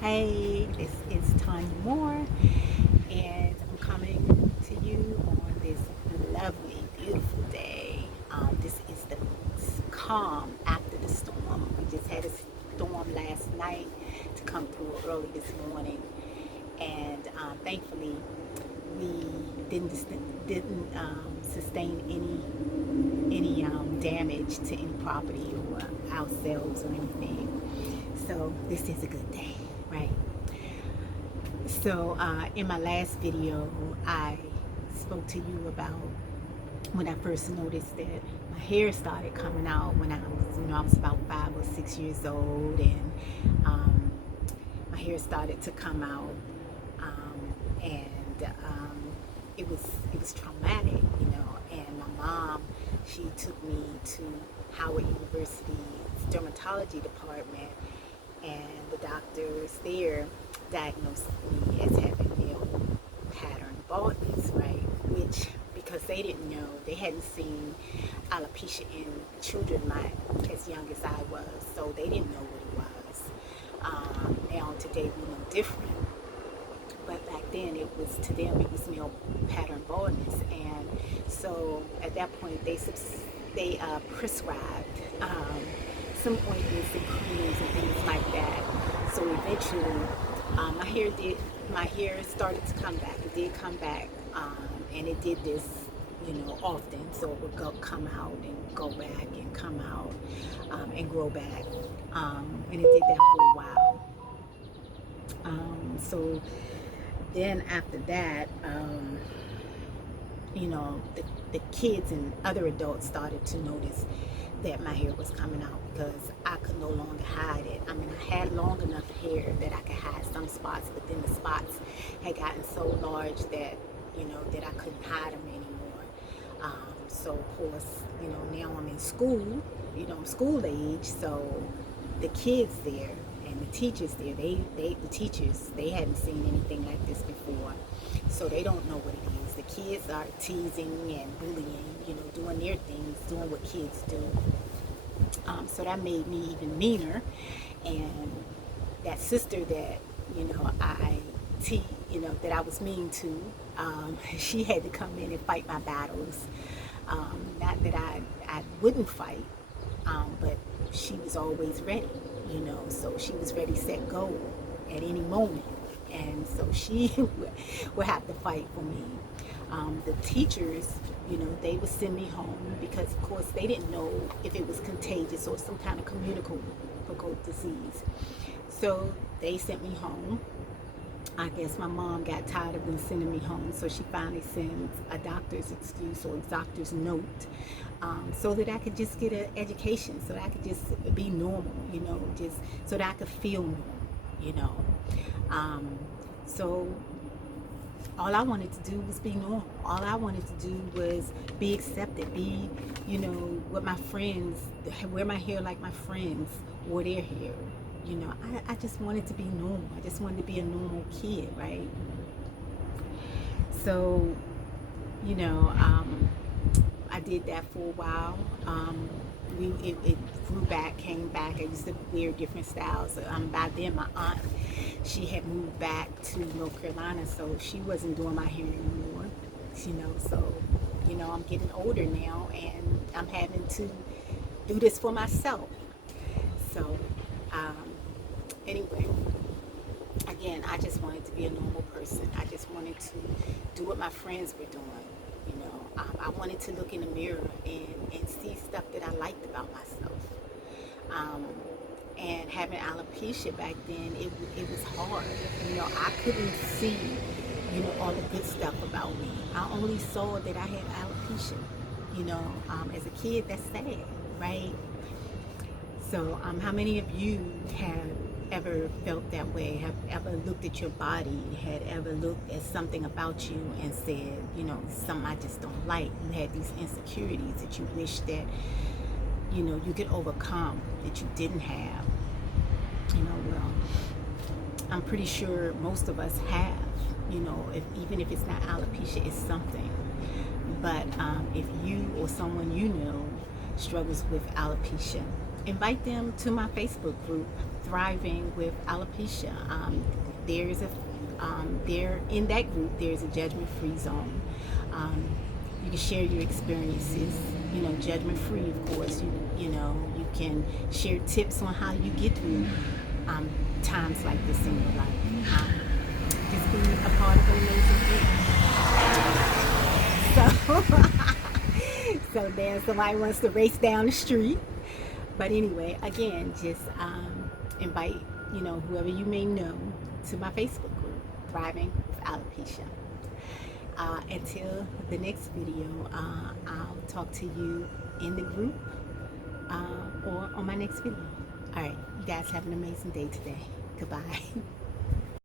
Hey, this is Tanya Moore, and I'm coming to you on this lovely, beautiful day. This is the calm after the storm. We just had a storm last night to come through early this morning, and thankfully we didn't sustain any damage to any property or ourselves or anything. So this is a good day, right? So in my last video, I spoke to you about when I first noticed that my hair started coming out when I was about 5 or 6 years old, and my hair started to come out, and it was traumatic, And my mom, she took me to Howard University's dermatology department, and the doctors there diagnosed me as having male pattern baldness, right? Which, because they didn't know, they hadn't seen alopecia in children as young as I was, so they didn't know what it was. Now today we know different, but back then to them it was male pattern baldness, and so at that point they prescribed some ointments and creams and things like that. So eventually, my hair started to come back. It did come back, and it did this, often. So it would come out and go back and come out, and grow back, and it did that for a while. So then after that, the kids and other adults started to notice that my hair was coming out because I could no longer hide it. I mean, I had long enough hair that I could hide some spots, but then the spots had gotten so large that, that I couldn't hide them anymore. So of course, now I'm in school, I'm school age, so the kids there and the teachers there, they hadn't seen anything like this before. So they don't know what it is. The kids are teasing and bullying, doing their things, doing what kids do. So that made me even meaner. And that sister that, that I was mean to, she had to come in and fight my battles. Not that I wouldn't fight, but she was always ready, so she was ready, set, go at any moment. And so she would have to fight for me. The teachers, they would send me home because, of course, they didn't know if it was contagious or some kind of communicable disease. So they sent me home. I guess my mom got tired of them sending me home, so she finally sends a doctor's excuse or a doctor's note, so that I could just get an education, so that I could just be normal, just so that I could feel normal, So all I wanted to do was be normal. All I wanted to do was be accepted, be, with my friends, wear my hair like my friends wore their hair. I just wanted to be normal. I just wanted to be a normal kid, right? So, I did that for a while. It grew back, came back. I used to wear different styles. By then, my aunt, she had moved back to North Carolina, so she wasn't doing my hair anymore. So, I'm getting older now, and I'm having to do this for myself. So, anyway, again, I just wanted to be a normal person. I just wanted to do what my friends were doing. I wanted to look in the mirror and see stuff that I liked about myself. And having alopecia back then, it was hard. I couldn't see, all the good stuff about me. I only saw that I had alopecia. As a kid, that's sad, right? So, how many of you have ever felt that way, have ever looked at your body, had ever looked at something about you and said, something I just don't like? You had these insecurities that you wish that, you could overcome, that you didn't have. Well, I'm pretty sure most of us have, even if it's not alopecia, it's something. But if you or someone you know struggles with alopecia, invite them to my Facebook group, Thriving with Alopecia. There's a there in that group. There's a judgment-free zone. You can share your experiences, you know, judgment-free, of course. You know, you can share tips on how you get through times like this in your life. Just be a part of an amazing thing. So there's somebody wants to race down the street. But anyway, again, just invite, you know, whoever you may know to my Facebook group, Thriving with Alopecia. Until the next video, I'll talk to you in the group or on my next video. All right, you guys have an amazing day today. Goodbye.